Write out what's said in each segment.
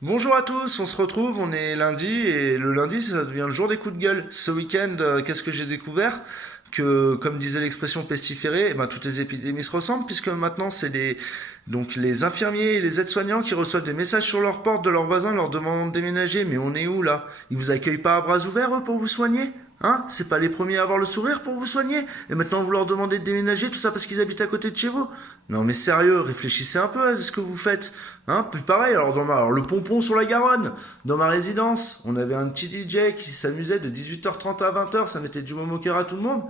Bonjour à tous, on se retrouve, on est lundi et le lundi ça devient le jour des coups de gueule. Ce week-end, qu'est-ce que j'ai découvert? Que, comme disait l'expression pestiférée, eh ben, toutes les épidémies se ressemblent puisque maintenant c'est les infirmiers et les aides-soignants qui reçoivent des messages sur leur porte de leurs voisins leur demandant de déménager. Mais on est où là? Ils vous accueillent pas à bras ouverts eux, pour vous soigner? Hein? C'est pas les premiers à avoir le sourire pour vous soigner? Et maintenant vous leur demandez de déménager, tout ça parce qu'ils habitent à côté de chez vous? Non mais sérieux, réfléchissez un peu à ce que vous faites. Hein? Puis pareil, alors le pompon sur la Garonne, dans ma résidence, on avait un petit DJ qui s'amusait de 18h30 à 20h, ça mettait du moment au cœur à tout le monde.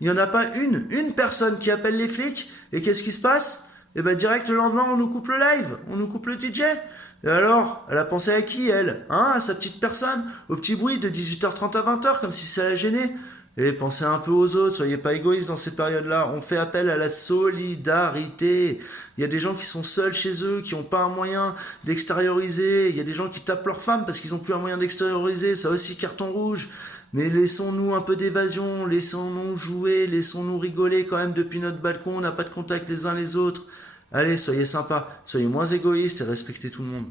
Il n'y en a pas une personne qui appelle les flics, et qu'est-ce qui se passe? Et ben direct le lendemain, on nous coupe le live, on nous coupe le DJ. Et alors, elle a pensé à qui, elle? Hein? À sa petite personne? Au petit bruit de 18h30 à 20h, comme si ça la gênait? Et pensez un peu aux autres, soyez pas égoïstes dans ces périodes-là. On fait appel à la solidarité. Il y a des gens qui sont seuls chez eux, qui n'ont pas un moyen d'extérioriser. Il y a des gens qui tapent leur femme parce qu'ils n'ont plus un moyen d'extérioriser. Ça aussi, carton rouge. Mais laissons-nous un peu d'évasion, laissons-nous jouer, laissons-nous rigoler quand même depuis notre balcon. On n'a pas de contact les uns les autres. Allez, soyez sympas, soyez moins égoïstes et respectez tout le monde.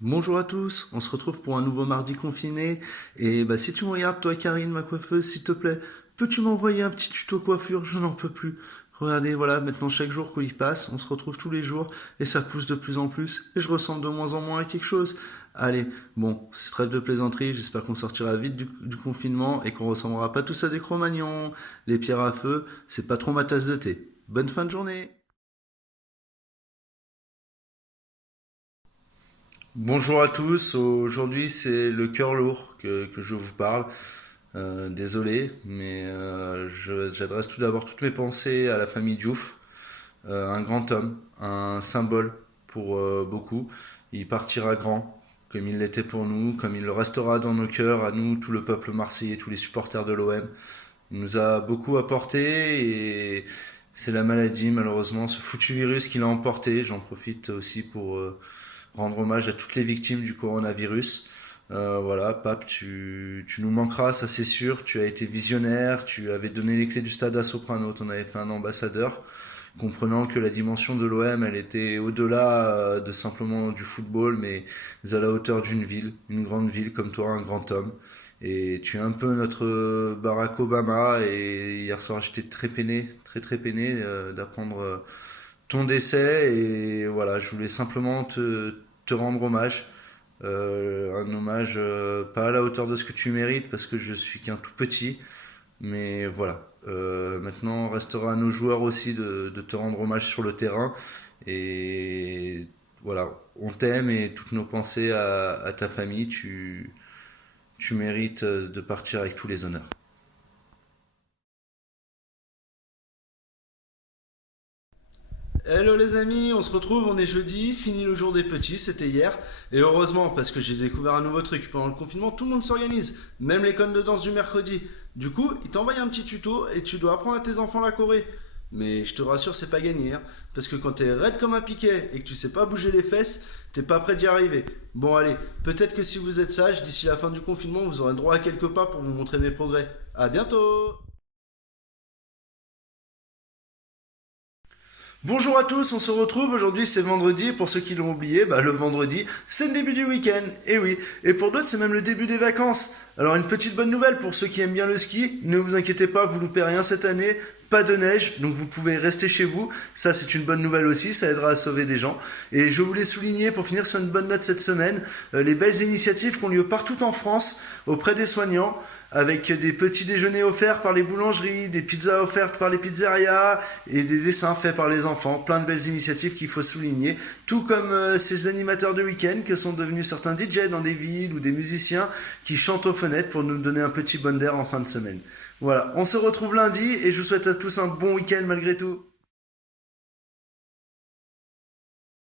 Bonjour à tous, on se retrouve pour un nouveau mardi confiné. Et bah si tu me regardes, toi Karine, ma coiffeuse, s'il te plaît, peux-tu m'envoyer un petit tuto coiffure? Je n'en peux plus. Regardez, voilà, maintenant chaque jour qu'il passe, on se retrouve tous les jours et ça pousse de plus en plus et je ressemble de moins en moins à quelque chose. Allez, bon, c'est trêve de plaisanterie, j'espère qu'on sortira vite du confinement et qu'on ressemblera pas tous à des Cro-Magnons. Les pierres à feu, c'est pas trop ma tasse de thé. Bonne fin de journée. Bonjour à tous, aujourd'hui c'est le cœur lourd que je vous parle. Désolé, mais j'adresse tout d'abord toutes mes pensées à la famille Diouf, un grand homme, un symbole pour beaucoup. Il partira grand, comme il l'était pour nous, comme il le restera dans nos cœurs, à nous, tout le peuple marseillais, tous les supporters de l'OM. Il nous a beaucoup apporté et c'est la maladie, malheureusement, ce foutu virus qui l'a emporté. J'en profite aussi pour rendre hommage à toutes les victimes du coronavirus. Voilà, Pape, tu nous manqueras, ça c'est sûr. Tu as été visionnaire, tu avais donné les clés du stade à Soprano, tu en avais fait un ambassadeur, comprenant que la dimension de l'OM, elle était au-delà de simplement du football, mais à la hauteur d'une ville, une grande ville comme toi, un grand homme. Et tu es un peu notre Barack Obama. Et hier soir, j'étais très peiné, très très peiné d'apprendre ton décès. Et voilà, je voulais simplement te rendre hommage. Un hommage pas à la hauteur de ce que tu mérites parce que je suis qu'un tout petit. Mais voilà. Maintenant, restera à nos joueurs aussi de te rendre hommage sur le terrain. Et voilà, on t'aime et toutes nos pensées à ta famille. Tu mérites de partir avec tous les honneurs. Hello les amis, on se retrouve, on est jeudi, fini le jour des petits, c'était hier. Et heureusement, parce que j'ai découvert un nouveau truc, pendant le confinement, tout le monde s'organise, même l'école de danse du mercredi. Du coup, il t'envoie un petit tuto et tu dois apprendre à tes enfants la choré. Mais je te rassure, c'est pas gagné, hein, parce que quand t'es raide comme un piquet et que tu sais pas bouger les fesses, t'es pas prêt d'y arriver. Bon allez, peut-être que si vous êtes sage, d'ici la fin du confinement, vous aurez droit à quelques pas pour vous montrer mes progrès. À bientôt. Bonjour à tous, on se retrouve aujourd'hui, c'est vendredi. Pour ceux qui l'ont oublié, bah, le vendredi, c'est le début du week-end. Et oui, et pour d'autres, c'est même le début des vacances. Alors une petite bonne nouvelle pour ceux qui aiment bien le ski, ne vous inquiétez pas, vous loupez rien cette année. Pas de neige, donc vous pouvez rester chez vous. Ça, c'est une bonne nouvelle aussi, ça aidera à sauver des gens. Et je voulais souligner, pour finir sur une bonne note cette semaine, les belles initiatives qui ont lieu partout en France auprès des soignants, avec des petits déjeuners offerts par les boulangeries, des pizzas offertes par les pizzerias et des dessins faits par les enfants. Plein de belles initiatives qu'il faut souligner. Tout comme ces animateurs de week-end que sont devenus certains DJ dans des villes ou des musiciens qui chantent aux fenêtres pour nous donner un petit bon d'air en fin de semaine. Voilà, on se retrouve lundi et je vous souhaite à tous un bon week-end malgré tout.